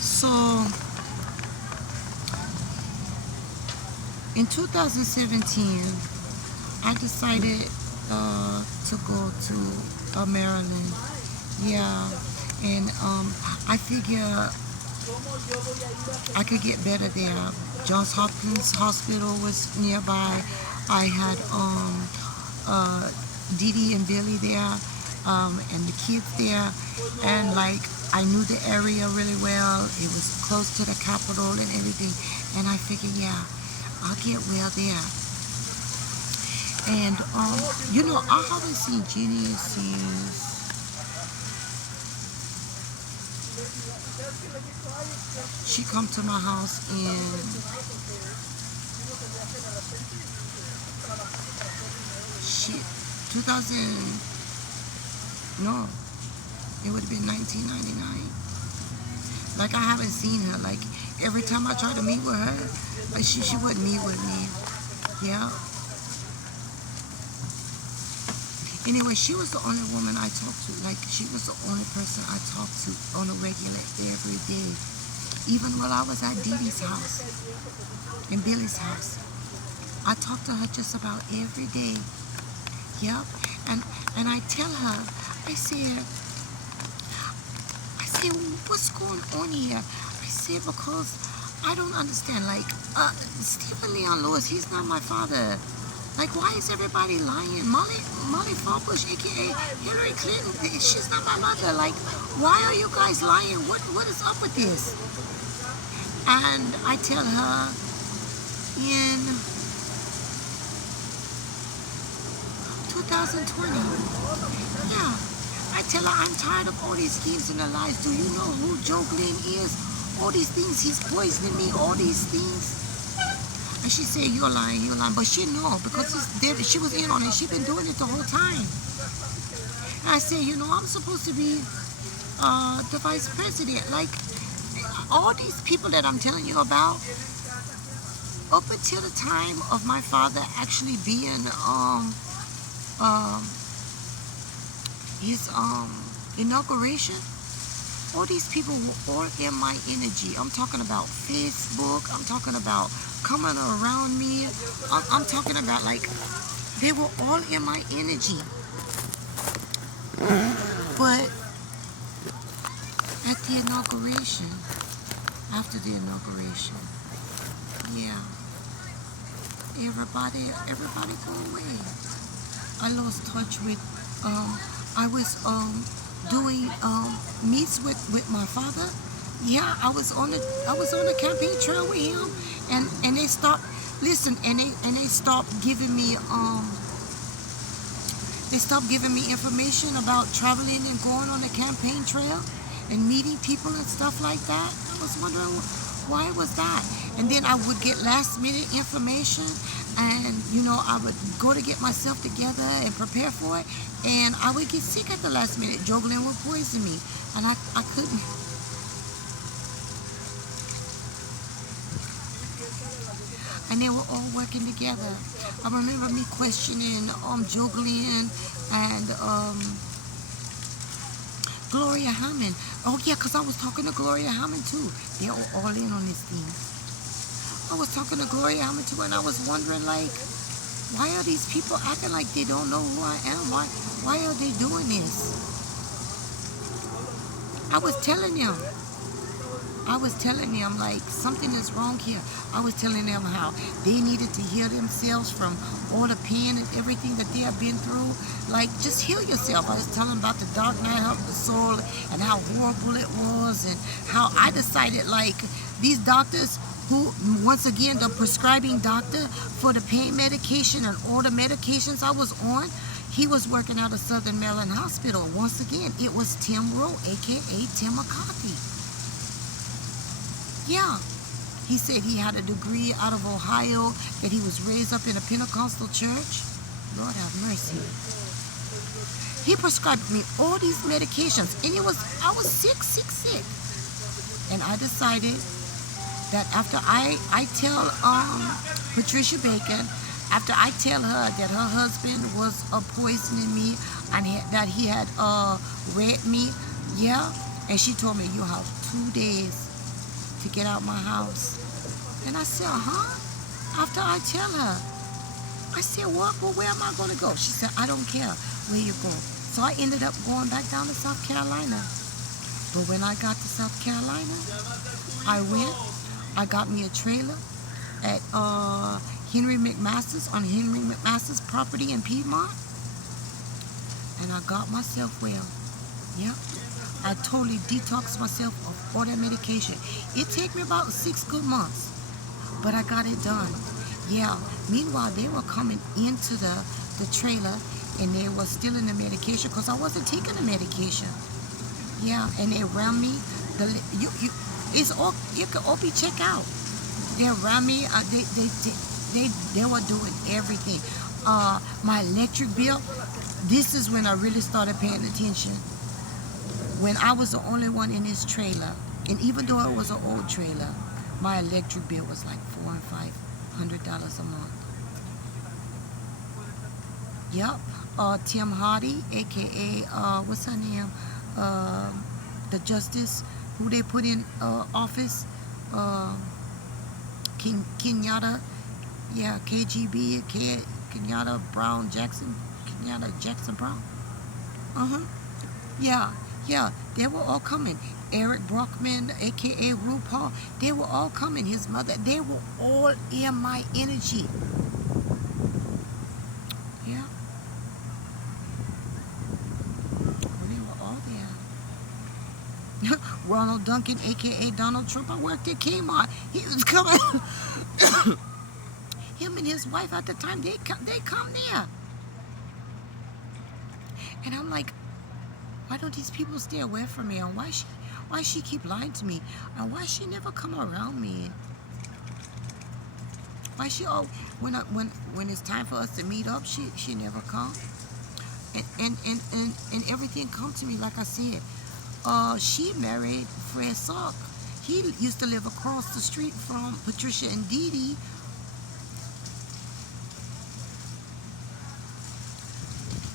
So in 2017, I decided to go to Maryland. Yeah, and I figure I could get better there. Johns Hopkins Hospital was nearby. I had Dee Dee and Billy there, and the kids there, and like I knew the area really well. It was close to the Capitol and everything, and I figured, yeah, I'll get well there. And I haven't seen Jenny since she come to my house in shit 2000. No, it would have been 1999. Like I haven't seen her. Like every time I try to meet with her, like she wouldn't meet with me. Yeah. Anyway, she was the only woman I talked to. Like she was the only person I talked to on a regular every day. Even while I was at Dee Dee's house and Billy's house, I talked to her just about every day. Yep. And I tell her, I said, what's going on here? I said, because I don't understand. Like, Stephen Leon Lewis, he's not my father. Like, why is everybody lying? Molly Fallbush, aka Hillary Clinton, she's not my mother. Like, why are you guys lying? What is up with this? And I tell her in 2020, yeah, I tell her I'm tired of all these schemes and the lies. Do you know who Joe Glenn is? All these things, he's poisoning me, all these things. And she said, you're lying. But she know because she was in on it. She been doing it the whole time. And I said, I'm supposed to be the vice president. Like, all these people that I'm telling you about, up until the time of my father actually being his inauguration, all these people were all in my energy. I'm talking about Facebook. I'm talking about coming around me. I'm talking about, like, they were all in my energy. But at the inauguration, after the inauguration, yeah, everybody go away. I lost touch with, I was doing meets with my father. Yeah, I was on the campaign trail with him, and they stopped. Listen, and they stopped giving me information about traveling and going on the campaign trail and meeting people and stuff like that. I was wondering why was that. And then I would get last minute information, and I would go to get myself together and prepare for it, and I would get sick at the last minute. Joe Glenn would poison me, and I couldn't. And they were all working together. I remember me questioning Joe Glenn and Gloria Hammond. Oh yeah, because I was talking to Gloria Hammond too. They were all in on this thing. I was talking to Gloria Hammond too, and I was wondering, like, why are these people acting like they don't know who I am? Why are they doing this? I was telling them, like, something is wrong here. I was telling them how they needed to heal themselves from all the pain and everything that they have been through. Like, just heal yourself. I was telling them about the dark night of the soul and how horrible it was, and how I decided, like, these doctors who, once again, the prescribing doctor for the pain medication and all the medications I was on, he was working out of Southern Maryland Hospital. Once again, it was Tim Rowe, aka Tim McCarthy. Yeah, he said he had a degree out of Ohio, that he was raised up in a Pentecostal church. Lord have mercy. He prescribed me all these medications, and I was sick. And I decided that after I tell Patricia Bacon, after I tell her that her husband was poisoning me and that he had raped me, yeah, And she told me, you have 2 days to get out my house. And I said, huh? After I tell her, I said, what? Well, where am I going to go? She said, I don't care where you go. So I ended up going back down to South Carolina. But when I got to South Carolina, I got me a trailer at Henry McMaster's, on Henry McMaster's property in Piedmont. And I got myself well. Yep. I totally detoxed myself of all that medication. It took me about 6 good months, but I got it done. Yeah. Meanwhile, they were coming into the trailer, and they were stealing the medication because I wasn't taking the medication. Yeah, and they ran me. You can all be checked out. They ran me. They were doing everything. My electric bill. This is when I really started paying attention. When I was the only one in this trailer, and even though it was an old trailer, my electric bill was like $400 and $500 a month. Yep. Tim Hardy, aka what's her name? The justice who they put in office, Kenyatta, yeah, KGB, Kenyatta Brown Jackson, Kenyatta Jackson Brown. Yeah, they were all coming. Eric Brockman, aka RuPaul, they were all coming. His mother, they were all in my energy. Yeah. Ronald Duncan, aka Donald Trump. I worked at Kmart. He was coming. Him and his wife at the time, they come there. And I'm like, why don't these people stay away from me? And why she keep lying to me? And why she never come around me? Why she when it's time for us to meet up, she never come. And everything come to me, like I said. She married Fred Salk. He used to live across the street from Patricia and Dee Dee.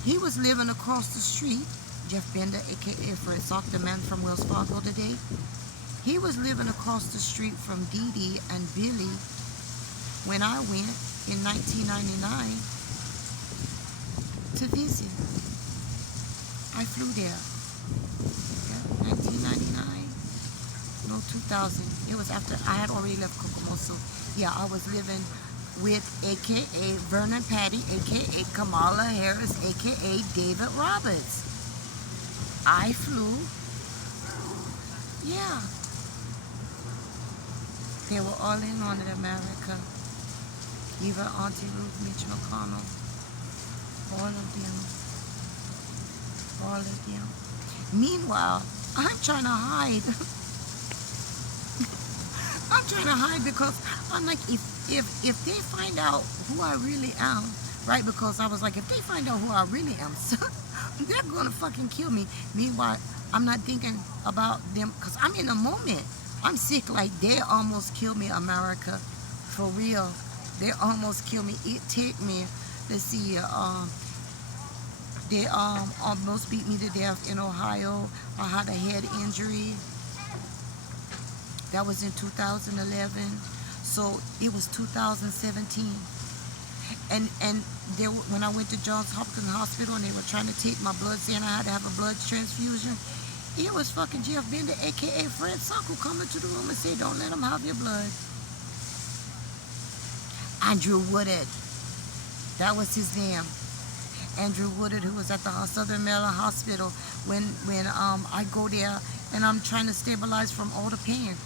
He was living across the street. Jeff Bender, aka Fred Salk, the man from Wells Fargo today. He was living across the street from Dee Dee and Billy when I went in 1999 to visit. I flew there. 1999, no, 2000. It was after I had already left Kokomo. So yeah, I was living with aka Vernon Patty, aka Kamala Harris, aka David Roberts. I flew. Yeah, they were all in on it, America. Even Auntie Ruth, Mitch McConnell, all of them. Meanwhile, I'm trying to hide. I'm trying to hide because I'm like, if they find out who I really am, right? Because I was like, if they find out who I really am, they're gonna fucking kill me. Meanwhile, I'm not thinking about them because I'm in a moment. I'm sick. Like, they almost killed me, America, for real. They almost killed me. It took me. Let's see. They almost beat me to death in Ohio. I had a head injury. That was in 2011. So it was 2017. And they were, when I went to Johns Hopkins Hospital and they were trying to take my blood, saying I had to have a blood transfusion, it was fucking Jeff Bender, aka Fred Salk, who come into the room and say, don't let him have your blood. Andrew Woodard. That was his name. Andrew Woodard, who was at the Southern Maryland Hospital when I go there and I'm trying to stabilize from all the pain.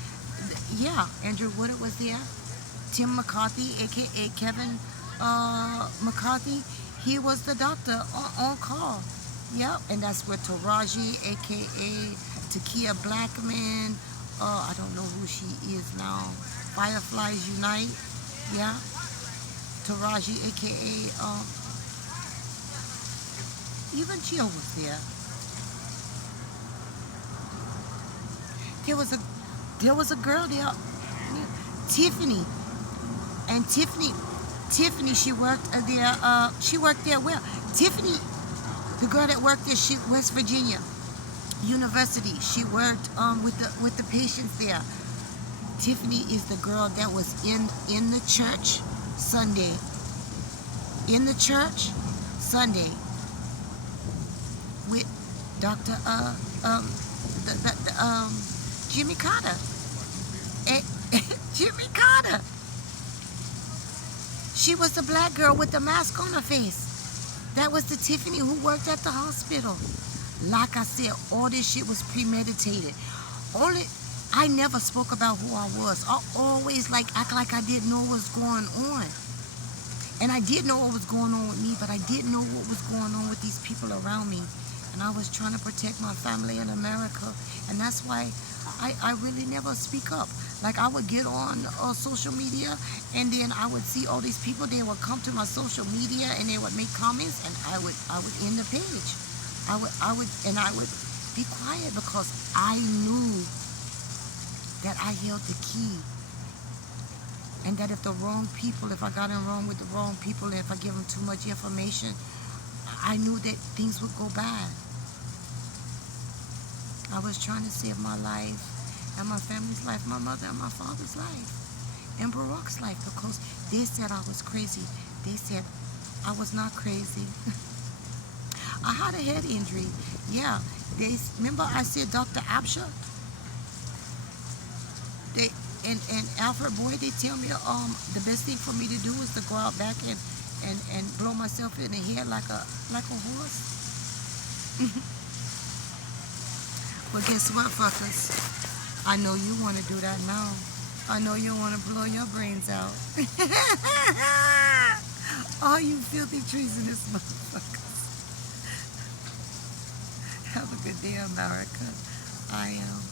Yeah, Andrew Woodard was there. Tim McCarthy, aka Kevin McCarthy, he was the doctor on call. Yep, and that's where Taraji, aka Takia Blackman, I don't know who she is now. Fireflies Unite. Yeah, Taraji, aka even Jill was there. There was a girl there, Tiffany. And Tiffany, she worked there. She worked there well. Tiffany, the girl that worked there, West Virginia. University. She worked with the patients there. Tiffany is the girl that was in the church Sunday. In the church Sunday with Dr. Jimmy Carter. Eh, Jimmy Carter. She was the black girl with the mask on her face. That was the Tiffany who worked at the hospital. Like I said, all this shit was premeditated. I never spoke about who I was. I always act like I didn't know what was going on. And I did know what was going on with me, but I didn't know what was going on with these people around me. And I was trying to protect my family in America. And that's why I really never speak up. Like, I would get on social media, and then I would see all these people. They would come to my social media and they would make comments, and I would end the page. I would be quiet because I knew that I held the key, and that if I got in wrong with the wrong people, if I give them too much information, I knew that things would go bad. I was trying to save my life and my family's life, my mother and my father's life, and Barack's life, because they said I was crazy. They said I was not crazy. I had a head injury. Yeah. Remember I said Dr. Absher? And Alfred Boyd, they tell me the best thing for me to do is to go out back and blow myself in the head like a horse. Well, guess what, fuckers? I know you want to do that now. I know you want to blow your brains out. All you filthy treasonous motherfuckers. Have a good day, America. I am.